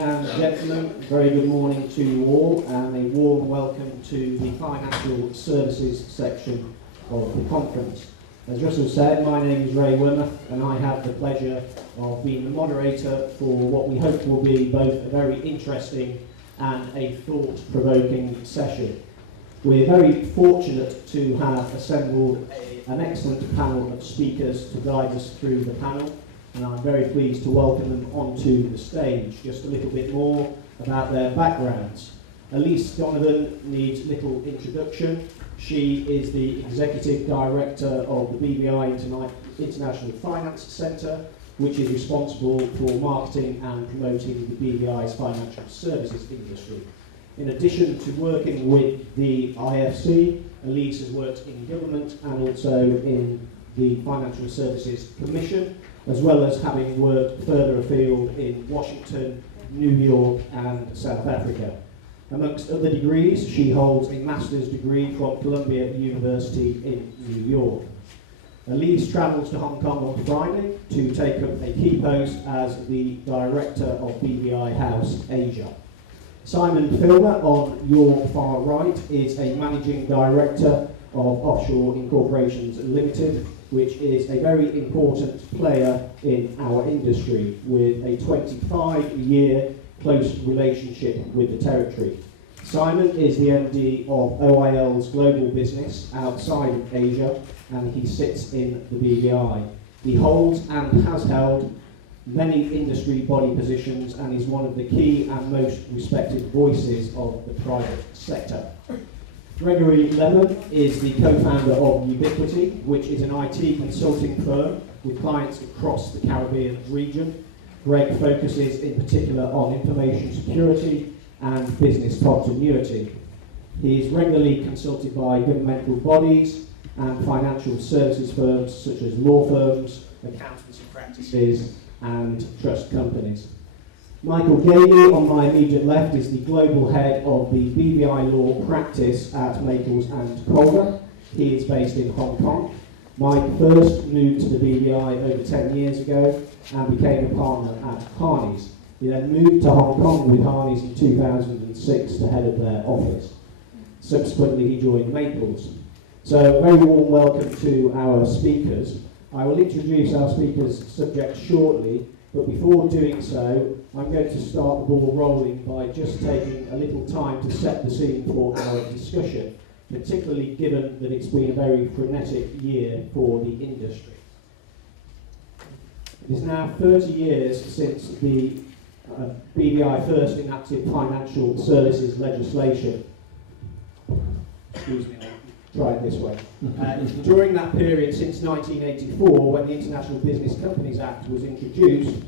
and gentlemen, very good morning to you all and a warm welcome to the Financial Services section of the conference. As Russell said, my name is Ray Wearmouth and I have the pleasure of being the moderator for what we hope will be both a very interesting and a thought-provoking session. We're very fortunate to have assembled an excellent panel of speakers to guide us through the panel, and I'm very pleased to welcome them onto the stage. Just a little bit more about their backgrounds. Elise Donovan needs little introduction. She is the Executive Director of the BVI International Finance Centre, which is responsible for marketing and promoting the BVI's financial services industry. In addition to working with the IFC, Elise has worked in government and also in the Financial Services Commission, as well as having worked further afield in Washington, New York and South Africa. Amongst other degrees, she holds a master's degree from Columbia University in New York. Elise travels to Hong Kong on Friday to take up a key post as the Director of BVI House Asia. Simon Filmer, on your far right, is a Managing Director of Offshore Incorporations Limited, which is a very important player in our industry with a 25-year close relationship with the territory. Simon is the MD of OIL's global business outside of Asia, and he sits in the BVI. He holds and has held many industry body positions and is one of the key and most respected voices of the private sector. Gregory Lemon is the co-founder of Ubiquity, which is an IT consulting firm with clients across the Caribbean region. Greg focuses in particular on information security and business continuity. He is regularly consulted by governmental bodies and financial services firms such as law firms, accountancy practices and trust companies. Michael Gailey, on my immediate left, is the global head of the BVI law practice at Maples and Calder. He is based in Hong Kong. Mike first moved to the BVI over 10 years ago and became a partner at Harney's. He then moved to Hong Kong with Harney's in 2006 to head up their office. Subsequently, he joined Maples. So, a very warm welcome to our speakers. I will introduce our speakers' subject shortly, but before doing so, I'm going to start the ball rolling by just taking a little time to set the scene for our discussion, particularly given that it's been a very frenetic year for the industry. It is now 30 years since the BVI first enacted financial services legislation. Excuse me, I'll try it this way. During that period, since 1984, when the International Business Companies Act was introduced,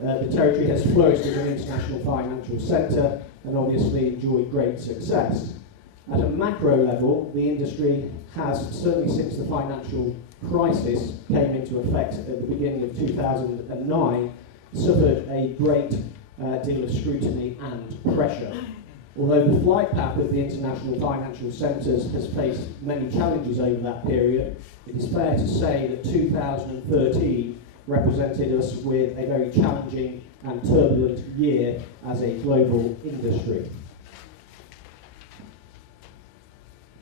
the territory has flourished as an international financial centre and obviously enjoyed great success. At a macro level, the industry has, certainly since the financial crisis came into effect at the beginning of 2009, suffered a great deal of scrutiny and pressure. Although the flight path of the international financial centres has faced many challenges over that period, it is fair to say that 2013 represented us with a very challenging and turbulent year as a global industry.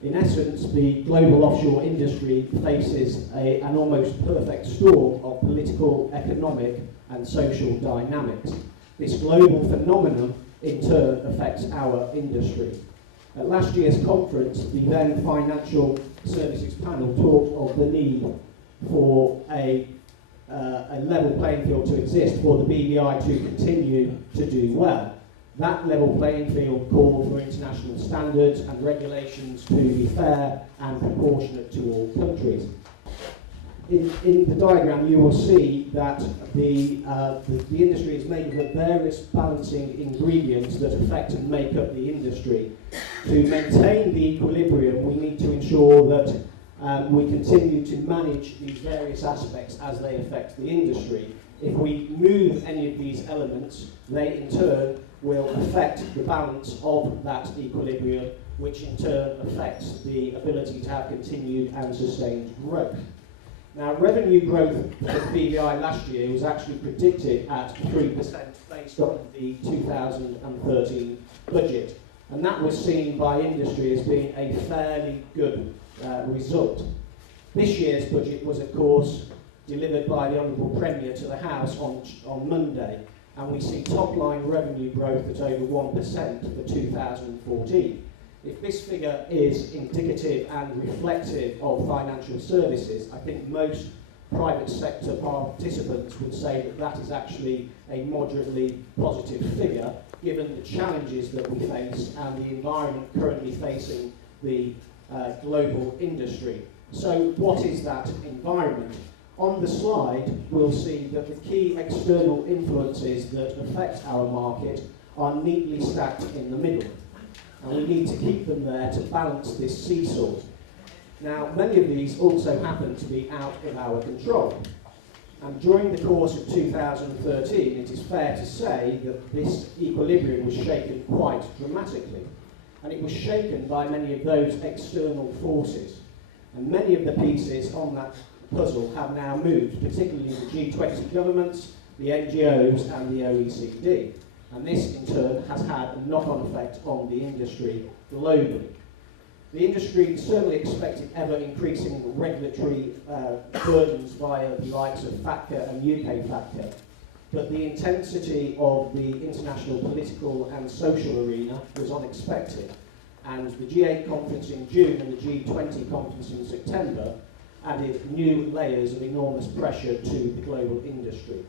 In essence, the global offshore industry faces an almost perfect storm of political, economic and social dynamics. This global phenomenon in turn affects our industry. At last year's conference, the then Financial Services panel talked of the need for a level playing field to exist for the BVI to continue to do well. That level playing field called for international standards and regulations to be fair and proportionate to all countries. In the diagram, you will see that the industry is made up of various balancing ingredients that affect and make up the industry. To maintain the equilibrium, we need to ensure that we continue to manage these various aspects as they affect the industry. If we move any of these elements, they in turn will affect the balance of that equilibrium, which in turn affects the ability to have continued and sustained growth. Now, revenue growth for BVI last year was actually predicted at 3% based on the 2013 budget. And that was seen by industry as being a fairly good result. This year's budget was, of course, delivered by the Honourable Premier to the House on Monday, and we see top-line revenue growth at over 1% for 2014. If this figure is indicative and reflective of financial services, I think most private sector participants would say that that is actually a moderately positive figure, given the challenges that we face and the environment currently facing the global industry. So what is that environment? On the slide, we'll see that the key external influences that affect our market are neatly stacked in the middle. And we need to keep them there to balance this seesaw. Now, many of these also happen to be out of our control. And during the course of 2013, it is fair to say that this equilibrium was shaken quite dramatically. And it was shaken by many of those external forces. And many of the pieces on that puzzle have now moved, particularly the G20 governments, the NGOs and the OECD. And this, in turn, has had a knock-on effect on the industry globally. The industry certainly expected ever-increasing regulatory burdens via the likes of FATCA and UK FATCA, but the intensity of the international political and social arena was unexpected, and the G8 conference in June and the G20 conference in September added new layers of enormous pressure to the global industry.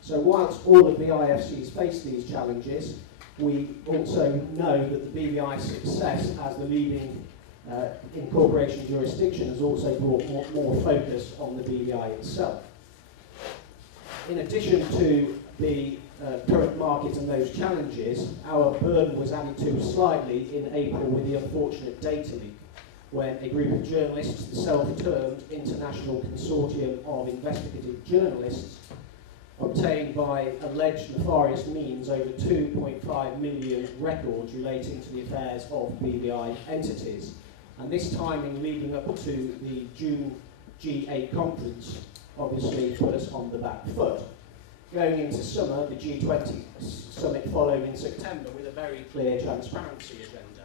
So whilst all of the IFCs face these challenges, we also know that the BVI's success as the leading incorporation jurisdiction has also brought more focus on the BVI itself. In addition to the current market and those challenges, our burden was added to slightly in April with the unfortunate data leak, when a group of journalists, the self-termed International Consortium of Investigative Journalists, obtained by alleged nefarious means over 2.5 million records relating to the affairs of BVI entities. And this timing leading up to the June G8 conference obviously put us on the back foot. Going into summer, the G20 summit followed in September with a very clear transparency agenda.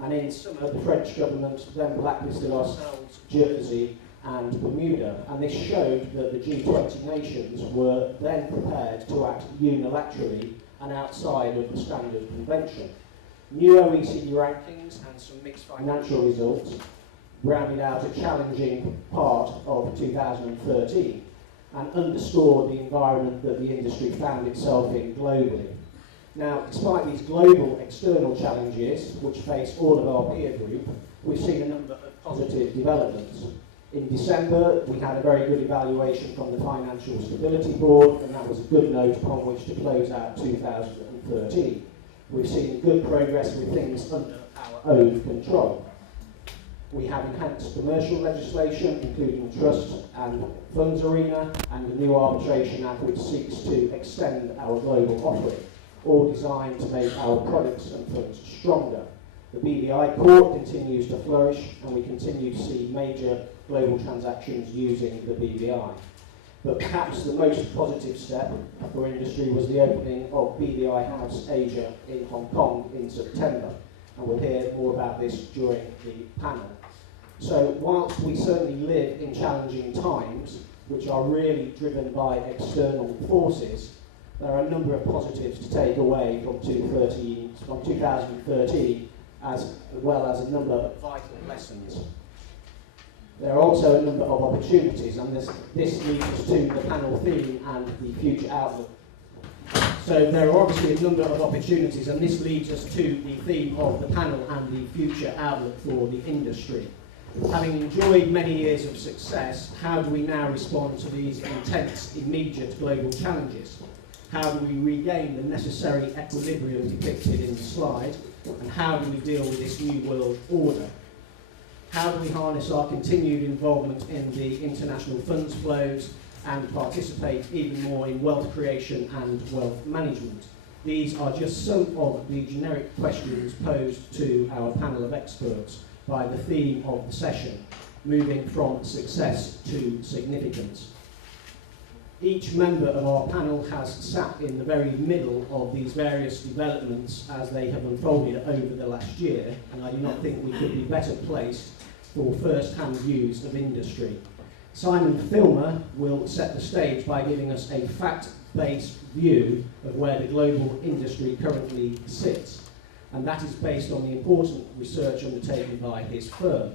And in summer, the French government then blacklisted ourselves, Jersey and Bermuda, and this showed that the G20 nations were then prepared to act unilaterally and outside of the standard convention. New OECD rankings and some mixed financial results rounded out a challenging part of 2013 and underscored the environment that the industry found itself in globally. Now, despite these global external challenges, which face all of our peer group, we've seen a number of positive developments. In December, we had a very good evaluation from the Financial Stability Board, and that was a good note upon which to close out 2013. We've seen good progress with things under our own control. We have enhanced commercial legislation, including trust and funds arena, and a new arbitration act which seeks to extend our global offering, all designed to make our products and funds stronger. The BVI court continues to flourish, and we continue to see major global transactions using the BVI. But perhaps the most positive step for industry was the opening of BVI House Asia in Hong Kong in September, and we'll hear more about this during the panel. So whilst we certainly live in challenging times, which are really driven by external forces, there are a number of positives to take away from 2013, as well as a number of vital lessons. There are also a number of opportunities, and this leads us to the panel theme and the future outlook. So there are obviously a number of opportunities, and this leads us to the theme of the panel and the future outlook for the industry. Having enjoyed many years of success, how do we now respond to these intense, immediate global challenges? How do we regain the necessary equilibrium depicted in the slide? And how do we deal with this new world order? How do we harness our continued involvement in the international funds flows and participate even more in wealth creation and wealth management? These are just some of the generic questions posed to our panel of experts by the theme of the session, moving from success to significance. Each member of our panel has sat in the very middle of these various developments as they have unfolded over the last year, and I do not think we could be better placed for first-hand views of industry. Simon Filmer will set the stage by giving us a fact-based view of where the global industry currently sits, and that is based on the important research undertaken by his firm.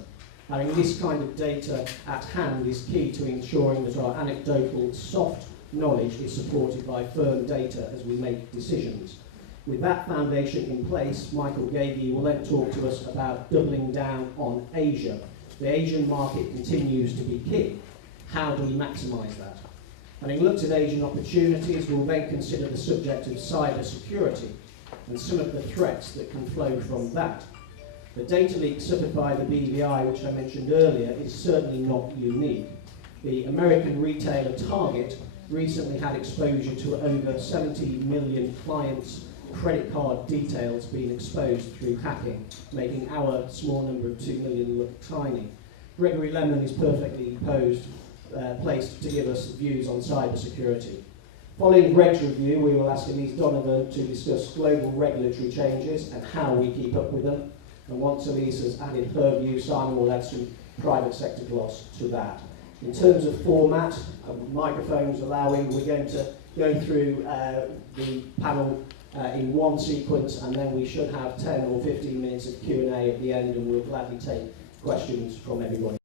Having this kind of data at hand is key to ensuring that our anecdotal soft knowledge is supported by firm data as we make decisions. With that foundation in place, Michael Gagey will then talk to us about doubling down on Asia. The Asian market continues to be key. How do we maximise that? Having looked at Asian opportunities, we'll then consider the subject of cyber security and some of the threats that can flow from that. The data leak suffered by the BVI, which I mentioned earlier, is certainly not unique. The American retailer Target recently had exposure to over 70 million clients' credit card details being exposed through hacking, making our small number of 2 million look tiny. Gregory Lemon is perfectly placed to give us views on cyber security. Following Greg's review, we will ask Elise Donovan to discuss global regulatory changes and how we keep up with them. And once Elise has added her view, Simon will add some private sector gloss to that. In terms of format, microphones allowing, we're going to go through the panel in one sequence, and then we should have 10 or 15 minutes of Q&A at the end, and we'll gladly take questions from everybody.